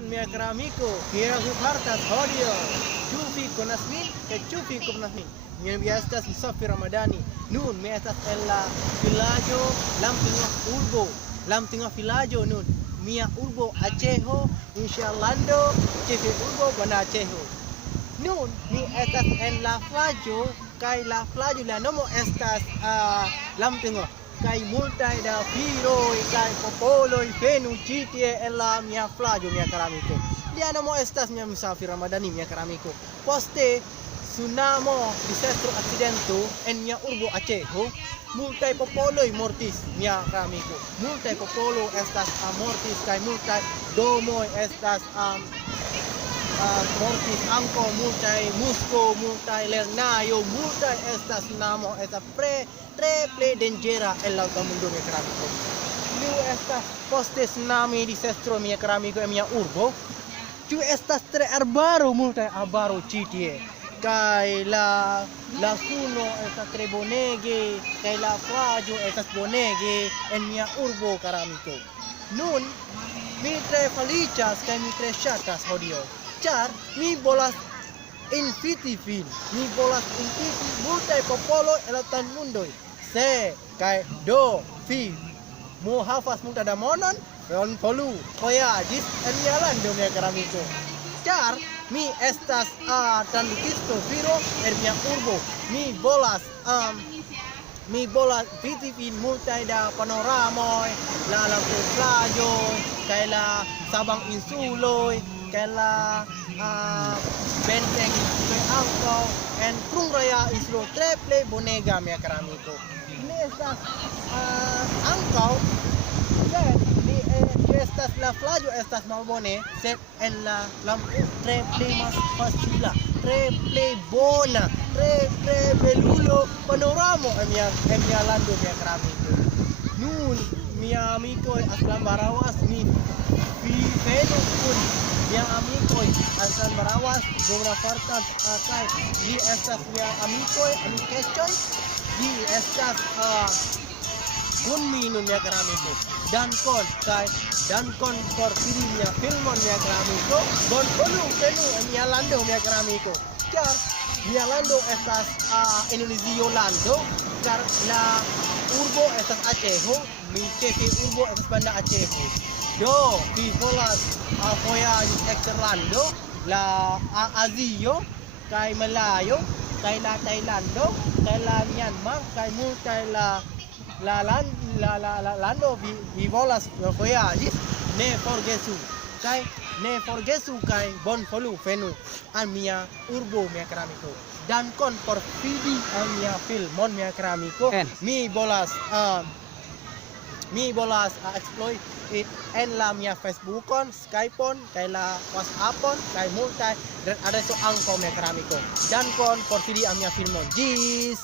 Yon mi amico, kira hupartas audio. Chupi konasmin, ke chupi konasmin. Mi estas musafir Ramadani. Nun mi estas en la vilaĝo lam tengah urbo. Lam tengah vilaĝo nun. Mia urbo Aceho, inŝalando ĉefe urbo bona Aceho. Nun mi estas en la plaĝo kaj la plaĝo la nomo estas lam tengah. Kai multaj da viroj kaj popoloj venu ĉi tie en la mia plaĝo, mia kara amiko. Lia nomo estas mia musafir Ramadani, mia kara amiko. Poste tsunamo disastro akcidento en mia urbo Aceho, multaj popoloj mortis, mia kara amiko. Multaj popolo estas mortis kaj multaj domoj estas mortis ankaŭ multaj musko, multaj lernejoj, multaj estas tsunamo estas tre plej danĝera en la mondo, mia kara amiko. Kiu estas poste tsunami disastro, mia kara amiko, en mia urbo? Ĉu estas tre arbaro, multaj arbaro ĉi tie? Kaj la suno estas tre bonege, kaj la plaĝo estas bonege en mia urbo, kara amiko. Nun mi tre feliĉas kaj mi tre ŝatas hodiaŭ, ĉar mi volas inviti vin. Mi volas inviti multaj popoloj en la tutmondoj. Se kaj do vi havas multa da monon, bonvolu vojaĝis en mia lando, mia kara amiko. Ĉar mi estas tradukisto viro en mia urbo. Mi volas vidi vin multaj da panoramoj, la plaĝoj kaj la Sabang insuloj kaj la benteng insuloj ankaŭ en Krung Raya insulo tre plej bonega, mia kara amiko. Mi estas ankaŭ estas la plaĝo estas malbone, sed en la tre plej facila, tre plej bona, tre belulo panoramo en mia lando, mia kara amiko. Nun mia amikoj aslan barawas mi venu kun mia amikoj aslan barawas beberapa kaj li estas mia amikoj, amikeĉoj, li estas kun mi nun, mia kara amiko. Dankon por vidi mia filmon, mia kara amiko. Bonvolu venu en mia lando, mia kara amiko. Ĉar mia lando estas Indonezio lando, ĉar la urbo estas Aceho, mi ĉefe urbo estas Banda Aceho. Do vi volas vojaĝi eksterlando, la Azio kaj Malayo kaj la Tajlando kaj la Myanmar kaj multaj la lando vi volas vojaĝi, ne forgesu kaj bonvolu venu al mia urbo, mia kara amiko. Dankon por vidi al mia filmon, mia kara amiko. Mi volas explore en la mia Facebookon, Skypeon, kaj la WhatsAppon, kaj multaj adreso ankaŭ, mia kara amiko. Dankon por vidi al mia filmon. Ĝis